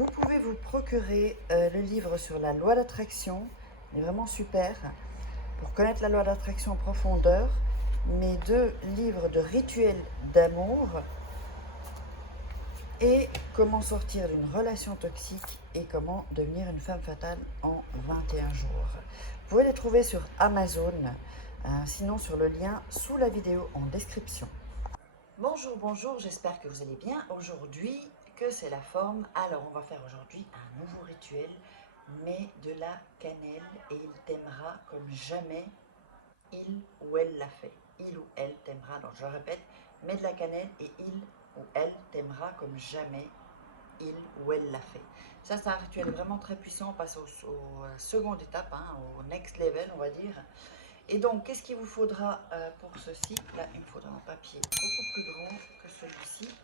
Vous pouvez vous procurer le livre sur la loi d'attraction, il est vraiment super, pour connaître la loi d'attraction en profondeur, mes 2 livres de rituels d'amour et comment sortir d'une relation toxique et comment devenir une femme fatale en 21 jours. Vous pouvez les trouver sur Amazon, sinon sur le lien sous la vidéo en description. Bonjour, j'espère que vous allez bien. Aujourd'hui, que c'est la forme. Alors, on va faire aujourd'hui un nouveau rituel, mais de la cannelle, et il t'aimera comme jamais il ou elle l'a fait. Il ou elle t'aimera, donc je répète, mets de la cannelle et il ou elle t'aimera comme jamais il ou elle l'a fait. Ça, c'est un rituel vraiment très puissant. On passe à la seconde étape, au next level, on va dire. Et donc, qu'est-ce qu'il vous faudra pour ceci? Là, il me faudra un papier beaucoup plus grand que celui-ci.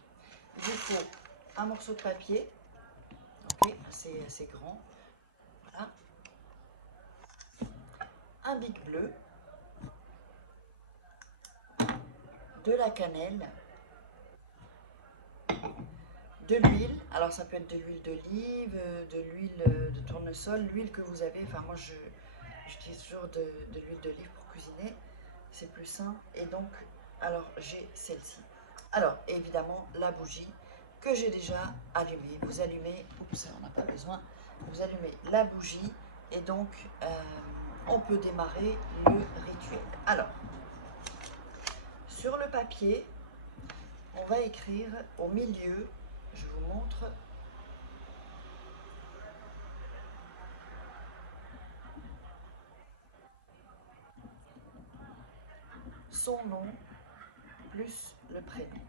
Il vous faut un morceau de papier, ok, assez grand, voilà. Un bic bleu, de la cannelle, de l'huile. Alors, ça peut être de l'huile d'olive, de l'huile de tournesol, l'huile que vous avez. Enfin, moi, j'utilise toujours de l'huile d'olive pour cuisiner. C'est plus sain. Et donc, alors, j'ai celle-ci. Alors, évidemment, la bougie que j'ai déjà allumée. Vous allumez, oups, on n'a pas besoin. Vous allumez la bougie et donc, on peut démarrer le rituel. Alors, sur le papier, on va écrire au milieu, je vous montre, son nom plus le prénom.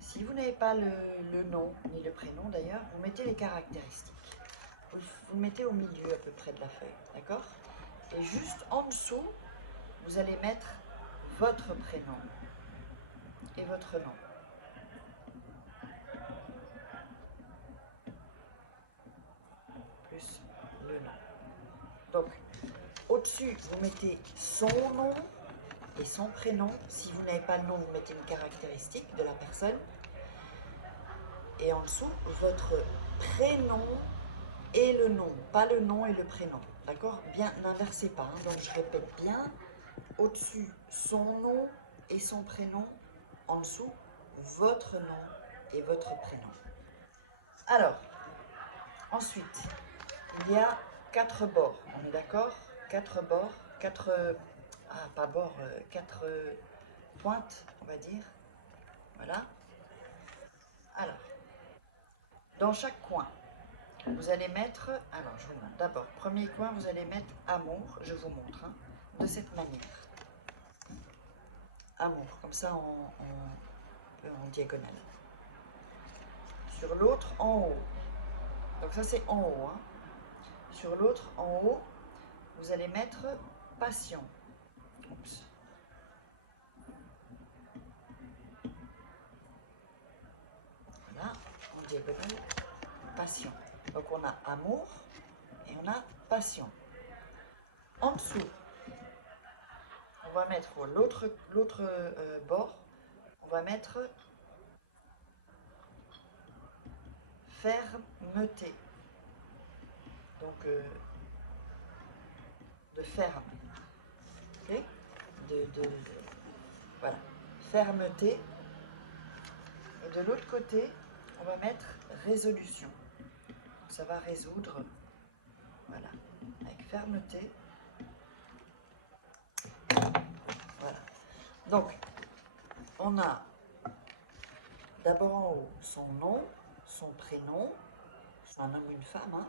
Si vous n'avez pas le nom, ni le prénom d'ailleurs, vous mettez les caractéristiques. Vous le mettez au milieu à peu près de la feuille, d'accord? Et juste en dessous, vous allez mettre votre prénom et votre nom. Plus le nom. Donc, au-dessus, vous mettez son nom et son prénom. Si vous n'avez pas le nom, vous mettez une caractéristique de la personne. Et en dessous, votre prénom et le nom, pas le nom et le prénom, d'accord? Bien, n'inversez pas, hein. Donc je répète bien, au-dessus, son nom et son prénom, en dessous, votre nom et votre prénom. Alors, ensuite, il y a 4 bords, on est d'accord? 4 bords, 4, pas bords, 4 pointes, on va dire, voilà. Alors, dans chaque coin, vous allez mettre, alors je vous montre d'abord, premier coin, vous allez mettre amour, je vous montre, hein, de cette manière. Amour, comme ça en diagonale. Sur l'autre, en haut. Donc ça c'est en haut. Hein. Sur l'autre, en haut, vous allez mettre passion. Oups. Voilà, en diagonale, passion. Donc on a amour et on a passion. En dessous, on va mettre l'autre bord, on va mettre fermeté. Donc de ferme. Okay, voilà, fermeté. Et de l'autre côté, on va mettre résolution. Donc ça va résoudre, voilà, avec fermeté. Voilà. Donc, on a d'abord en haut son nom, son prénom, c'est un homme ou une femme, hein,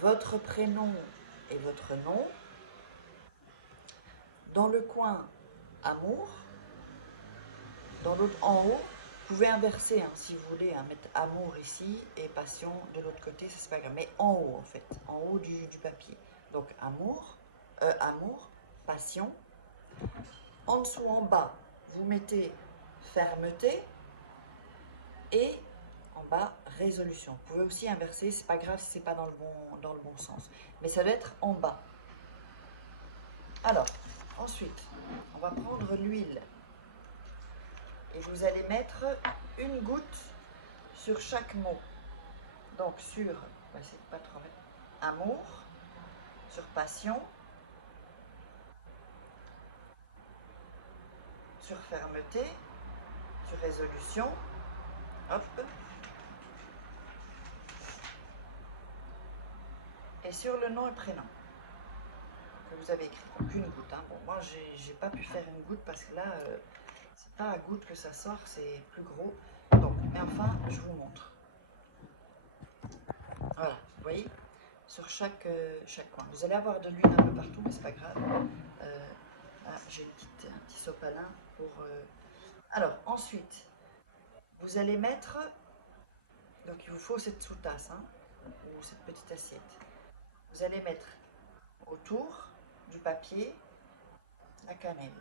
votre prénom et votre nom. Dans le coin, amour. Dans l'autre, en haut, vous pouvez inverser hein, si vous voulez, hein, mettre amour ici et passion de l'autre côté, ça c'est pas grave, mais en haut en fait, en haut du papier. Donc amour, passion. En dessous, en bas, vous mettez fermeté et en bas, résolution. Vous pouvez aussi inverser, c'est pas grave si c'est pas dans le bon sens, mais ça doit être en bas. Alors, ensuite, on va prendre l'huile. Et vous allez mettre une goutte sur chaque mot. Donc sur, on va essayer de pas trop mettre, amour, sur passion, sur fermeté, sur résolution, hop, et sur le nom et prénom que vous avez écrit. Donc une goutte. Hein. Bon, moi j'ai pas pu faire une goutte parce que là, c'est pas à goutte que ça sort, c'est plus gros. Donc, mais enfin, je vous montre. Voilà, vous voyez, sur chaque coin. Vous allez avoir de l'huile un peu partout, mais c'est pas grave. J'ai un petit sopalin pour... Alors, ensuite, vous allez mettre... Donc, il vous faut cette sous-tasse, hein, ou cette petite assiette. Vous allez mettre autour du papier la cannelle.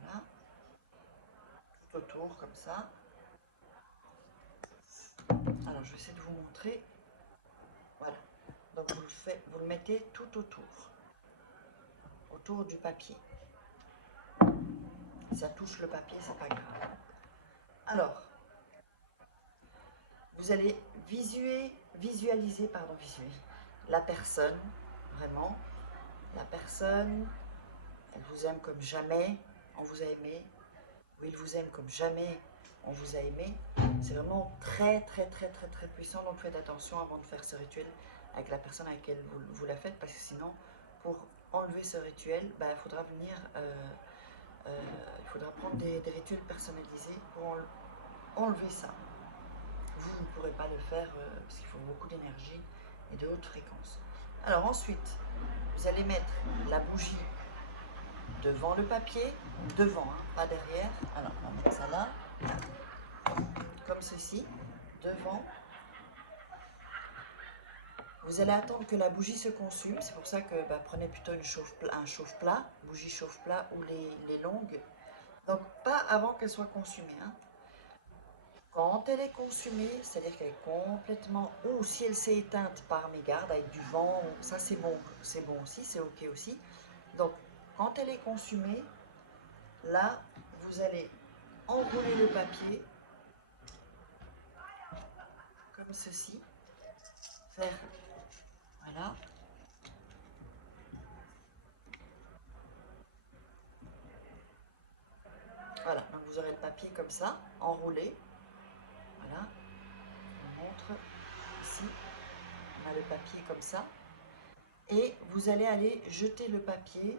Voilà. Tout autour, comme ça. Alors, je vais essayer de vous montrer. Voilà. Donc, vous le mettez tout autour du papier. Si ça touche le papier, c'est pas grave. Alors, vous allez visualiser la personne, vraiment. La personne, elle vous aime comme jamais on vous a aimé, ou il vous aime comme jamais on vous a aimé. C'est vraiment très puissant, donc faites attention avant de faire ce rituel avec la personne avec laquelle vous la faites, parce que sinon, pour enlever ce rituel, il faudra venir, il faudra prendre des rituels personnalisés pour enlever ça. Vous ne pourrez pas le faire parce qu'il faut beaucoup d'énergie et de haute fréquence. Alors ensuite, vous allez mettre la bougie devant le papier, devant, hein, pas derrière. Alors on va mettre ça là, comme ceci, devant. Vous allez attendre que la bougie se consume, c'est pour ça que prenez plutôt un chauffe-plat, bougie chauffe-plat ou les longues. Donc pas avant qu'elle soit consumée. Hein. Quand elle est consumée, c'est-à-dire qu'elle est complètement, ou si elle s'est éteinte par mégarde avec du vent, ça c'est bon aussi, c'est ok aussi. Donc quand elle est consumée, là vous allez enrouler le papier comme ceci, faire, voilà. Voilà, donc vous aurez le papier comme ça, enroulé. Voilà, je vous montre ici, on a le papier comme ça. Et vous allez aller jeter le papier,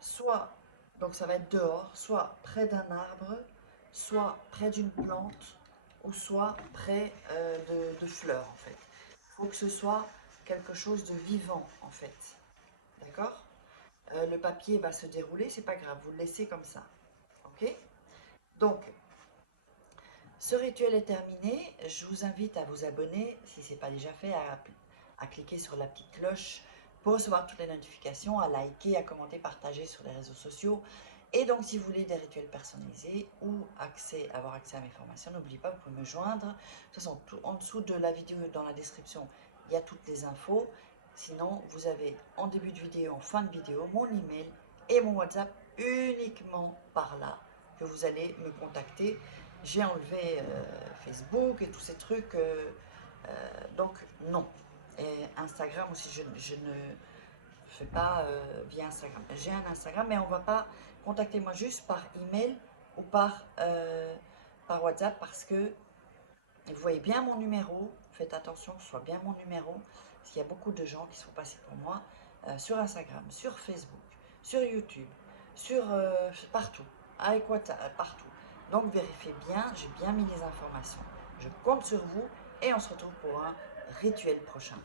soit, donc ça va être dehors, soit près d'un arbre, soit près d'une plante, ou soit près de fleurs en fait. Il faut que ce soit quelque chose de vivant en fait. D'accord? Le papier va se dérouler, c'est pas grave, vous le laissez comme ça. Ok? Donc, ce rituel est terminé. Je vous invite à vous abonner, si ce n'est pas déjà fait, à cliquer sur la petite cloche pour recevoir toutes les notifications, à liker, à commenter, partager sur les réseaux sociaux. Et donc, si vous voulez des rituels personnalisés ou avoir accès à mes formations, n'oubliez pas, vous pouvez me joindre. De toute façon, en dessous de la vidéo, dans la description, il y a toutes les infos. Sinon, vous avez en début de vidéo, en fin de vidéo, mon email et mon WhatsApp uniquement par là que vous allez me contacter. J'ai enlevé Facebook et tous ces trucs, donc non. Et Instagram aussi, je ne fais pas via Instagram. J'ai un Instagram, mais on ne va pas contacter moi juste par email ou par WhatsApp parce que vous voyez bien mon numéro. Faites attention que ce soit bien mon numéro parce qu'il y a beaucoup de gens qui sont passés pour moi sur Instagram, sur Facebook, sur YouTube, sur partout, avec WhatsApp, partout. Donc vérifiez bien, j'ai bien mis les informations. Je compte sur vous et on se retrouve pour un rituel prochain.